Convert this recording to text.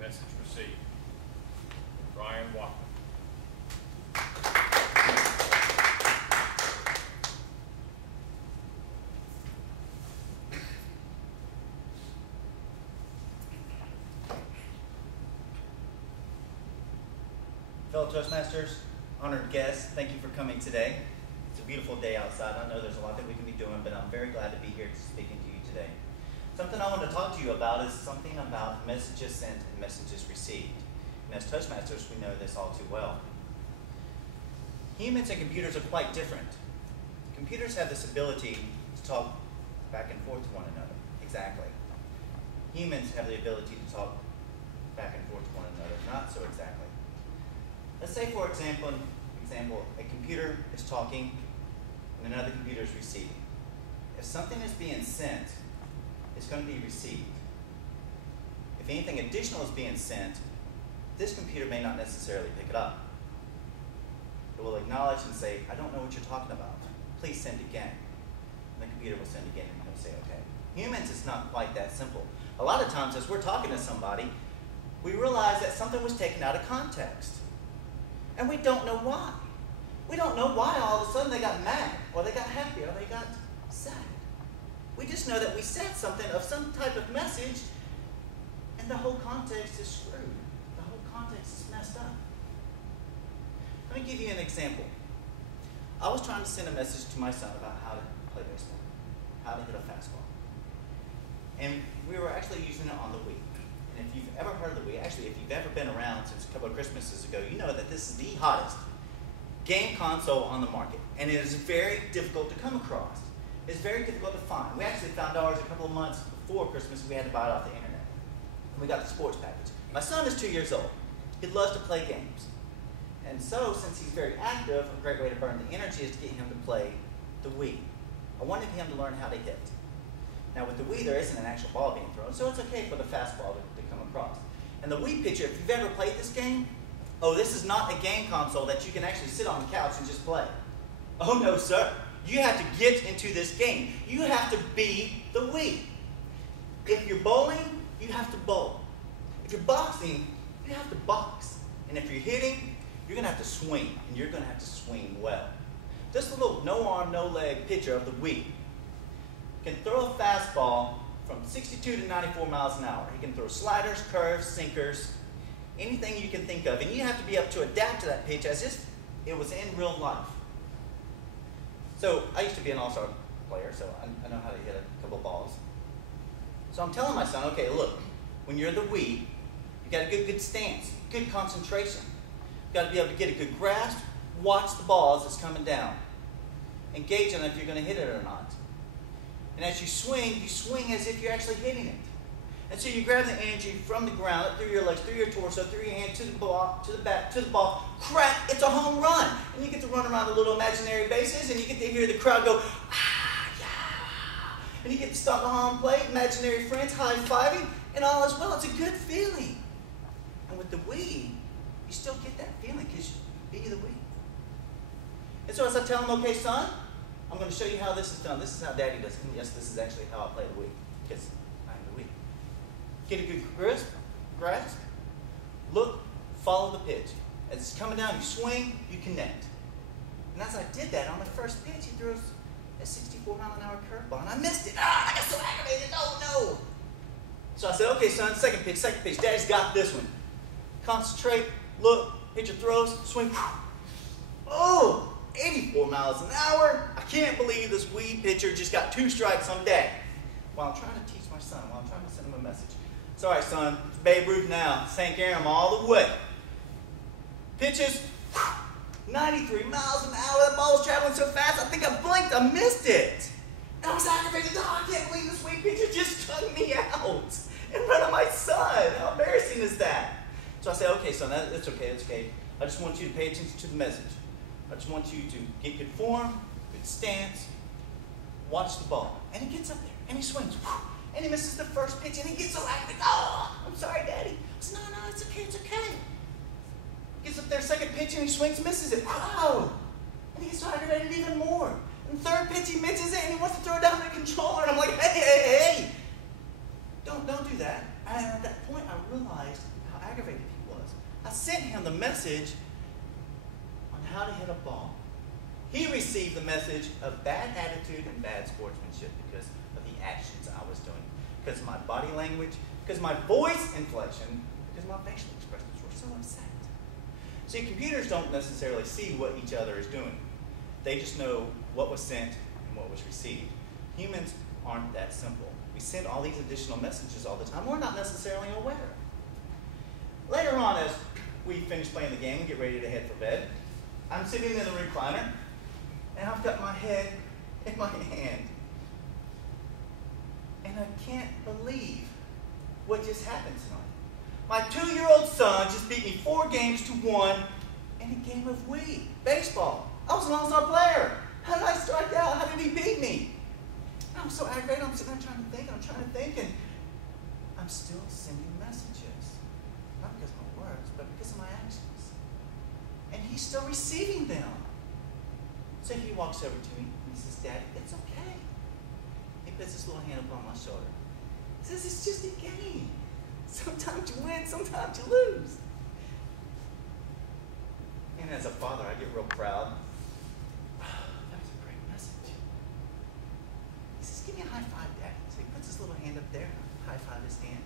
Message received. Bryan, Whatley. Fellow Toastmasters, honored guests, thank you for coming today. It's a beautiful day outside. I know there's a lot that we can be doing, but I'm very glad to be here speaking to you today. Something I want to talk to you about is something about messages sent and messages received. And as Toastmasters, we know this all too well. Humans and computers are quite different. Computers have this ability to talk back and forth to one another. Exactly. Humans have the ability to talk back and forth to one another. Not so exactly. Let's say, for example, a computer is talking and another computer is receiving. If something is being sent, it's going to be received. If anything additional is being sent, this computer may not necessarily pick it up. It will acknowledge and say, I don't know what you're talking about. Please send again. And the computer will send again and it'll say, okay. Humans, it's not quite that simple. A lot of times as we're talking to somebody, we realize that something was taken out of context. And we don't know why. We don't know why all of a sudden they got mad, or they got happy, or they got sad. We just know that we said something of some type of message, and the whole context is screwed. The whole context is messed up. Let me give you an example. I was trying to send a message to my son about how to play baseball, how to hit a fastball. And we were actually using it on the Wii. And if you've ever heard of the Wii, actually if you've ever been around since a couple of Christmases ago, you know that this is the hottest game console on the market. And it is very difficult to come across. It's very difficult to find. We actually found ours a couple of months before Christmas and we had to buy it off the internet. And we got the sports package. My son is 2 years old. He loves to play games. And so, since he's very active, a great way to burn the energy is to get him to play the Wii. I wanted him to learn how to hit. Now with the Wii, there isn't an actual ball being thrown, so it's okay for the fastball to come across. And the Wii pitcher, if you've ever played this game, oh, this is not a game console that you can actually sit on the couch and just play. Oh no, sir. You have to get into this game. You have to be the Wii. If you're bowling, you have to bowl. If you're boxing, you have to box. And if you're hitting, you're going to have to swing, and you're going to have to swing well. This little no-arm, no-leg pitcher of the Wii can throw a fastball from 62 to 94 miles an hour. He can throw sliders, curves, sinkers, anything you can think of. And you have to be able to adapt to that pitch as if it was in real life. So I used to be an all-star player, so I know how to hit a couple balls. So I'm telling my son, okay, look, when you're the Wii, you got to get a good stance, good concentration. You got to be able to get a good grasp, watch the ball as it's coming down. Engage on if you're going to hit it or not. And as you swing as if you're actually hitting it. And so you grab the energy from the ground, up through your legs, through your torso, through your hand, to the ball, to the back, to the ball. Crack, it's a home run. And you get to run around the little imaginary bases, and you get to hear the crowd go, ah, yeah. And you get to stop the home plate, imaginary friends high-fiving, and all is well. It's a good feeling. And with the Wii, you still get that feeling because you be the Wii. And so as I tell him, okay, son, I'm going to show you how this is done. This is how Daddy does it. And yes, this is actually how I play the Wii, because I'm the Wii. Get a good grasp, look, follow the pitch. As it's coming down, you swing, you connect. And as I did that, on the first pitch, he throws a 64-mile-an-hour curveball, and I missed it. Ah, I got so aggravated. Oh, no. So I said, okay, son, second pitch. Daddy's got this one. Concentrate, look, pitcher throws, swing. Oh! 84 miles an hour. I can't believe this Wii pitcher just got 2 strikes on Dad. While I'm trying to teach my son, while I'm trying to send him a message. It's all right, son. It's Babe Ruth now. St. Aaron all the way. Pitches, 93 miles an hour. That ball was traveling so fast, I think I blinked. I missed it. And I was aggravated. Oh, I can't believe this Wii pitcher just struck me out in front of my son. How embarrassing is that? So I said, okay, son, that's okay, that's okay. I just want you to pay attention to the message. I just want you to get good form, good stance, watch the ball. And he gets up there, and he swings, and he misses the first pitch, and he gets so angry. Oh, I'm sorry, Daddy. I said, no, it's okay, it's okay. Gets up there, second pitch, and he swings, misses it. Wow. And he gets so aggravated even more. And third pitch, he misses it, and he wants to throw it down the controller. And I'm like, hey. Don't do that. And at that point, I realized sent him the message on how to hit a ball. He received the message of bad attitude and bad sportsmanship because of the actions I was doing, because of my body language, because of my voice inflection, because my facial expressions were so upset. See, computers don't necessarily see what each other is doing. They just know what was sent and what was received. Humans aren't that simple. We send all these additional messages all the time. We're not necessarily aware. Later on, as we finish playing the game and get ready to head for bed, I'm sitting in the recliner, and I've got my head in my hand. And I can't believe what just happened tonight. My 2-year-old son just beat me 4-1 in a game of Wii, baseball. I was an all-star player. How did I strike out? How did he beat me? I'm so aggravated. I'm sitting there trying to think, and I'm still sending messages. Not because of my words, but because of my actions. And he's still receiving them. So he walks over to me and he says, "Daddy, it's okay." He puts his little hand upon my shoulder. He says, "It's just a game. Sometimes you win, sometimes you lose." And as a father, I get real proud. That was a great message. He says, "Give me a high five, Daddy." So he puts his little hand up there and I high five his hand.